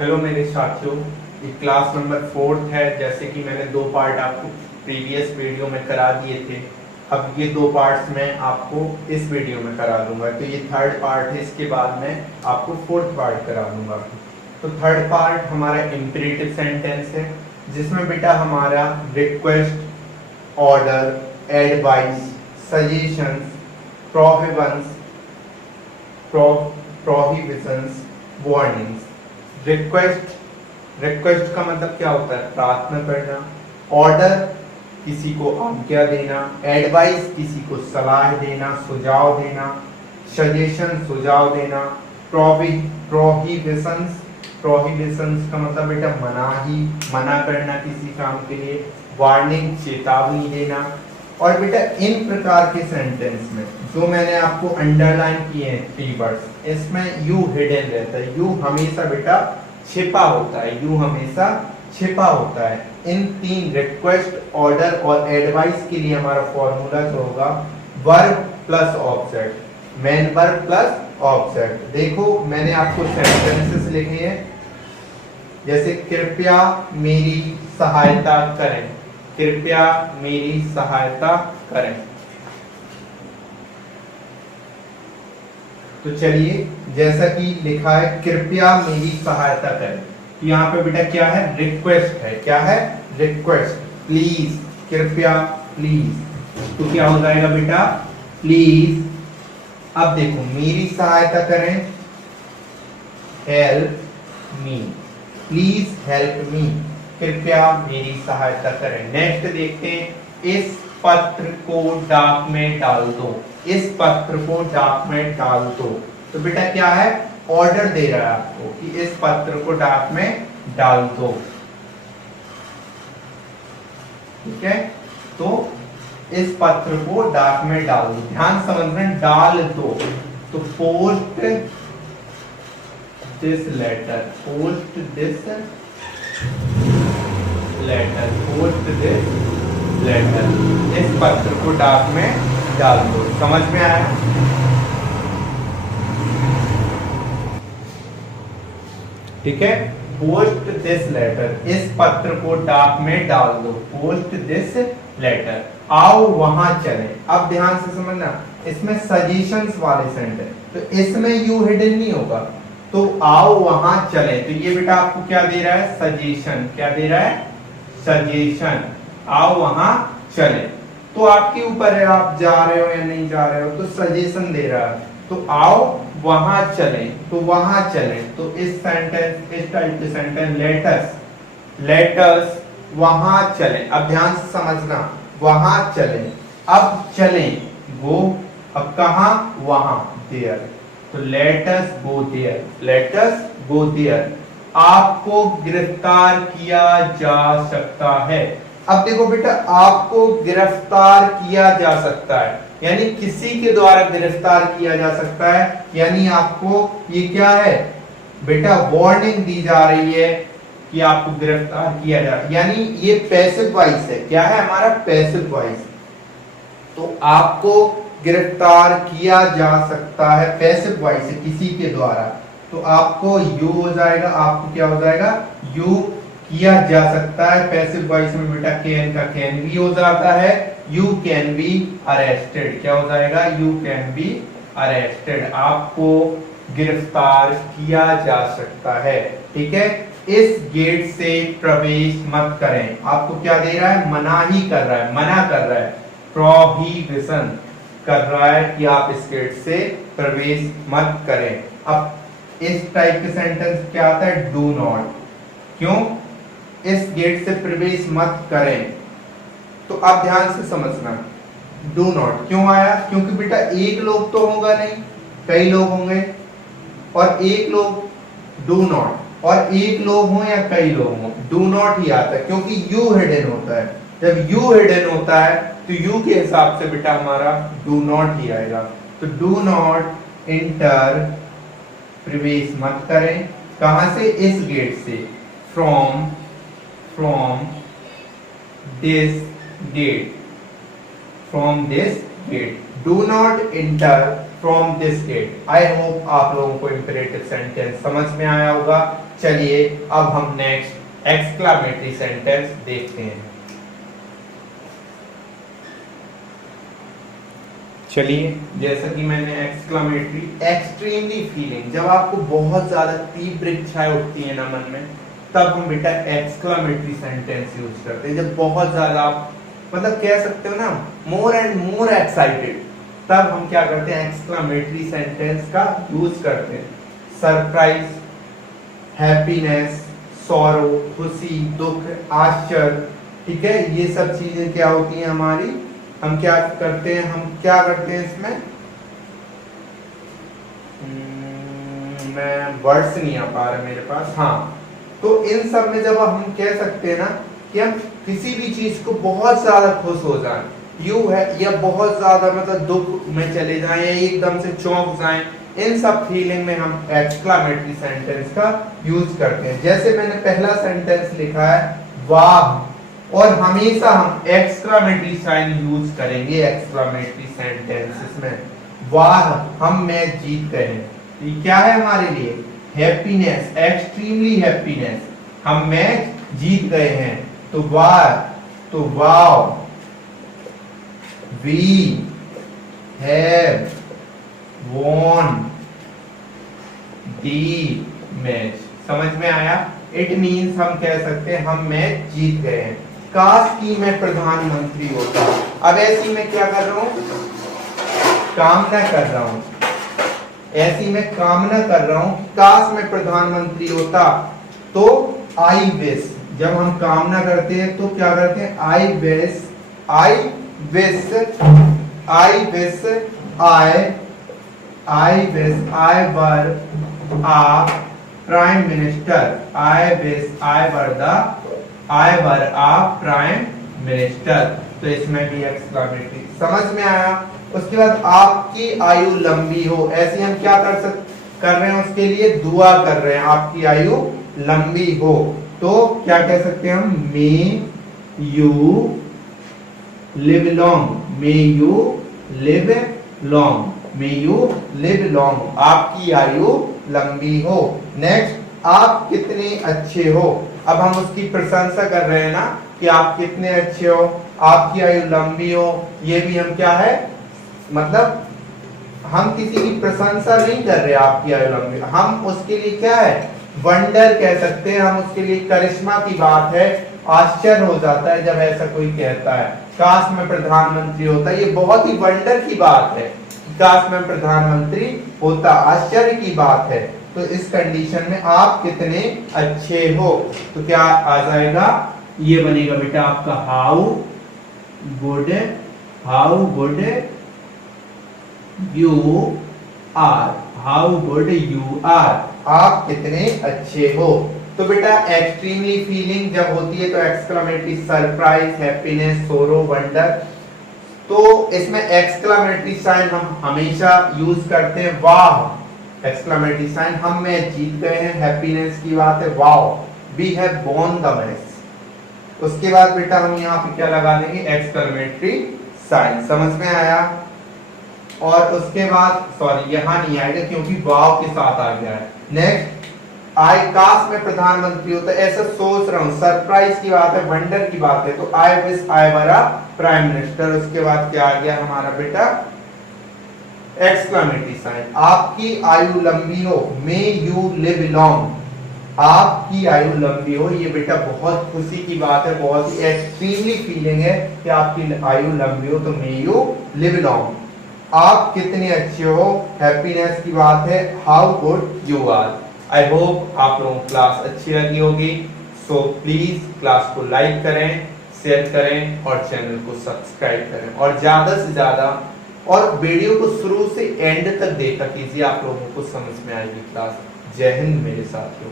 Hello मेरे साथियों, ये क्लास नंबर 4 है। जैसे कि मैंने 2 पार्ट आपको प्रीवियस वीडियो में करा दिए थे। अब ये 2 पार्ट्स मैं आपको इस वीडियो में करा दूंगा। तो ये 3rd पार्ट है, इसके बाद मैं आपको 4th पार्ट करा दूंगा। तो 3rd पार्ट हमारा इम्परेटिव सेंटेंस है, जिसमें बेटा हमारा request, order, advice, suggestions, prohibitions, prohibitions, warnings. Request का मतलब क्या होता है? प्रार्थना करना। ऑर्डर, किसी को आज्ञा देना। एडवाइस, किसी को सलाह देना, सुझाव देना। सजेशन, सुझाव देना। प्रोहिबिशंस का मतलब बेटा मनाही, मना करना किसी काम के लिए। वार्निंग, चेतावनी देना। और बेटा इन प्रकार के सेंटेंस में जो मैंने आपको अंडरलाइन किए हैं 3 वर्ड्स, इसमें यू हिडन रहता है। यू हमेशा बेटा छिपा होता है। यू हमेशा छिपा होता है। इन 3 रिक्वेस्ट, ऑर्डर और एडवाइस के लिए हमारा फॉर्मूला जो होगा verb plus object, main verb plus object. देखो मैंने आपको सेंटेंसेस लिखे हैं, जैसे कृपया मेरी सहायता करें। कृपया मेरी सहायता करें। तो चलिए, जैसा कि लिखा है कृपया मेरी सहायता करें, तो यहाँ पे बेटा क्या है? रिक्वेस्ट है। क्या है? रिक्वेस्ट। प्लीज, कृपया, प्लीज। तो क्या हो जाएगा बेटा? प्लीज। अब देखो, मेरी सहायता करें, help me. Please help me, कृपया मेरी सहायता करें। नेक्स्ट देखते हैं, इस पत्र को डाक में डाल दो। इस पत्र को डाक में डाल दो। तो बेटा क्या है? ऑर्डर दे रहा है आपको कि इस पत्र को डाक में डाल दो। ठीक है, तो इस पत्र को डाक में डाल दो। ध्यान समझना, डाल दो। तो post this letter, post this letter, post this letter. इस पत्र को डाक में डाल दो। समझ में आया? ठीक है, पोस्ट दिस लेटर, इस पत्र को डाक में डाल दो। Post this letter. आओ वहां चलें। अब ध्यान से समझना, इसमें सजेशंस वाले सेंटेंस, तो इसमें यू हिडन नहीं होगा। तो आओ वहां चलें, तो ये बेटा आपको क्या दे रहा है? सजेशन। क्या दे रहा है? सजेशन। आओ वहां चलें। तो आपके ऊपर है, आप जा रहे हो या नहीं जा रहे हो। तो सजेशन दे रहा है, तो आओ वहां चलें। तो वहां चलें, तो इस सेंटेंस, इस टाइप के सेंटेंस, लेटर्स वहां चलें। अब ध्यान से समझना, वहां चलें। अब चलें, गो। अब कहां? वहां, देयर। तो let's go there, let's go there. आपको गिरफ्तार किया जा सकता है। अब देखो बेटा, आपको गिरफ्तार किया जा सकता है, यानी किसी के द्वारा गिरफ्तार किया जा सकता है। यानी आपको ये क्या है बेटा? वार्निंग दी जा रही है कि आपको गिरफ्तार किया जा, यानी ये पैसिव वॉइस है। क्या है हमारा? Passive voice. तो आपको गिरफ्तार किया जा सकता है, पैसिव वॉइस है, किसी के द्वारा। तो आपको यू हो जाएगा। आपको क्या हो जाएगा? यू किया जा सकता है। पैसिव वॉइस में बेटा कैन का कैन भी हो जाता है। You can be arrested. क्या हो जाएगा? You can be arrested. आपको गिरफ्तार किया जा सकता है। ठीक है, इस गेट से प्रवेश मत करें। आपको क्या दे रहा है? मनाही कर रहा है, मना कर रहा है। प्रोहिबिशन कर रहा है कि आप इस गेट से प्रवेश मत करें। अब इस टाइप के सेंटेंस क्या आता है? Do not. क्यों? इस गेट से प्रवेश मत करें। तो अब ध्यान से समझना, डू नॉट क्यों आया? क्योंकि बेटा एक लोग तो होगा नहीं, कई लोग होंगे। और एक लोग डू नॉट, और एक लोग हो या कई लोग हो, डू नॉट ही आता है, क्योंकि यू हिडन होता है। जब यू हिडन होता है तो यू के हिसाब से बेटा हमारा डू नॉट ही आएगा। तो डू नॉट इंटर, प्रवेश मत करें। कहां से? इस गेट से। From this gate, from this gate. Do not enter from this gate. I hope आप लोगों को इंपरेटिव सेंटेंस समझ में आया होगा। चलिए अब हम नेक्स्ट एक्सक्लामेटरी सेंटेंस देखते हैं। चलिए, जैसा कि मैंने एक्सक्लामेटरी, एक्सट्रीमली फीलिंग, जब आपको बहुत ज्यादा तीव्र इच्छाएं उठती है ना मन में, तब हम बेटा एक्सक्लामेटरी सेंटेंस यूज करते हैं। जब बहुत ज्यादा आप मतलब कह सकते हो ना मोर एंड मोर एक्साइटेड, तब हम क्या करते हैं एक्सक्लामेटरी सेंटेंस का यूज करते हैं। सरप्राइज, हैप्पीनेस, सॉरो, खुशी, दुख, आश्चर्य, ठीक है, ये सब चीजें क्या होती हैं हमारी, हम क्या करते हैं इसमें, मैं वर्ड्स नहीं आ पा रहे मेरे पास, हाँ, तो इन सब में जब हम कह सकते हैं ना कि हम किसी भी चीज को बहुत ज्यादा खुश हो जाएं, यू है, या बहुत ज्यादा मतलब दुख में चले जाएं, या एकदम से चौंक जाएं, इन सब फीलिंग में हम एक्सक्लामेटरी सेंटेंस का यूज करते हैं। जैसे मैंने पहला सेंटेंस लिखा है वाह, और हमेशा हम एक्सक्लामेटरी साइन यूज करेंगे एक्सक्लामेटरी सेंटेंसेस में। वाह, हम मैच जीत गए हैं, ये क्या है हमारे लिए, हैप्पीनेस, एक्सट्रीमली हैप्पीनेस, हम मैच जीत गए हैं। तो वाह, तो wow, we have won the match. समझ में आया? इट मीन्स हम कह सकते हैं हम मैच जीत गए हैं। काश की मैं प्रधानमंत्री होता, अब ऐसी मैं क्या कर रहा हूं, कामना कर रहा हूं, ऐसी मैं कामना कर रहा हूं कि काश मैं प्रधानमंत्री होता। तो आई विश, जब हम कामना करते हैं तो क्या करते हैं, I wish, I wish, I wish, I wish I were a prime minister, I wish I were a prime minister. तो इसमें भी एक्सक्लामेटरी, समझ में आया? उसके बाद आपकी आयु लंबी हो, ऐसे हम क्या कर रहे हैं, उसके लिए दुआ कर रहे हैं, आपकी आयु लंबी हो। तो क्या कह सकते हैं हम, may you live long, may you live long, may you live long, आपकी आयु लंबी हो। नेक्स्ट, आप कितने अच्छे हो, अब हम उसकी प्रशंसा कर रहे हैं ना कि आप कितने अच्छे हो, आपकी आयु लंबी हो, ये भी हम क्या है, मतलब हम किसी की प्रशंसा नहीं कर रहे, आपकी आयु लंबी, हम उसके लिए क्या है, वंडर कह सकते हैं, हम उसके लिए करिश्मा की बात है, आश्चर्य हो जाता है जब ऐसा कोई कहता है, काश मैं प्रधानमंत्री होता, ये बहुत ही वंडर की बात है, काश मैं प्रधानमंत्री होता, आश्चर्य की बात है। तो इस कंडीशन में आप कितने अच्छे हो, तो क्या आ जाएगा, ये बनेगा बेटा आपका how good you are, how good you are, आप कितने अच्छे हो। तो बेटा एक्सट्रीमली फीलिंग जब होती है तो एक्सक्लामेटरी, सरप्राइज, हैप्पीनेस, सोरो, वंडर, तो इसमें एक्सक्लामेटरी साइन हम हमेशा यूज करते हैं। वाह, एक्सक्लामेटरी साइन, हम मैच जीत गए हैं, हैप्पीनेस की बात है, wow, we have won the match. उसके बाद बेटा हम यहाँ पे क्या लगा देंगे, एक्सक्लामेटरी साइन। समझ में आया? और उसके बाद सॉरी यहाँ नहीं आएगा क्योंकि वाव के साथ आ गया है। नेक्स्ट, आई काश में प्रधानमंत्री होता, ऐसा सोच रहा हूँ, सरप्राइज की बात है, वंडर की बात है, तो आई wish I were a prime minister. उसके बाद क्या आ गया हमारा बेटा, एक्सक्लामेटरी साइन, आपकी आयु लंबी हो, मे यू लिव लॉन्ग, आपकी आयु लंबी हो, ये बेटा बहुत खुशी की बात है, बहुत ही एक्सट्रीमली फीलिंग है कि आपकी आयु लंबी हो, तो मे यू लिव लॉन्ग। आप कितने अच्छे हो, हैप्पीनेस की बात है, how good you are. I hope आप लोगों को क्लास अच्छी लगी होगी, सो प्लीज क्लास को लाइक करें, शेयर करें और चैनल को सब्सक्राइब करें, और ज्यादा से ज्यादा और वीडियो को शुरू से एंड तक देखा कीजिए, आप लोगों को समझ में आएगी क्लास। जय हिंद मेरे साथियों।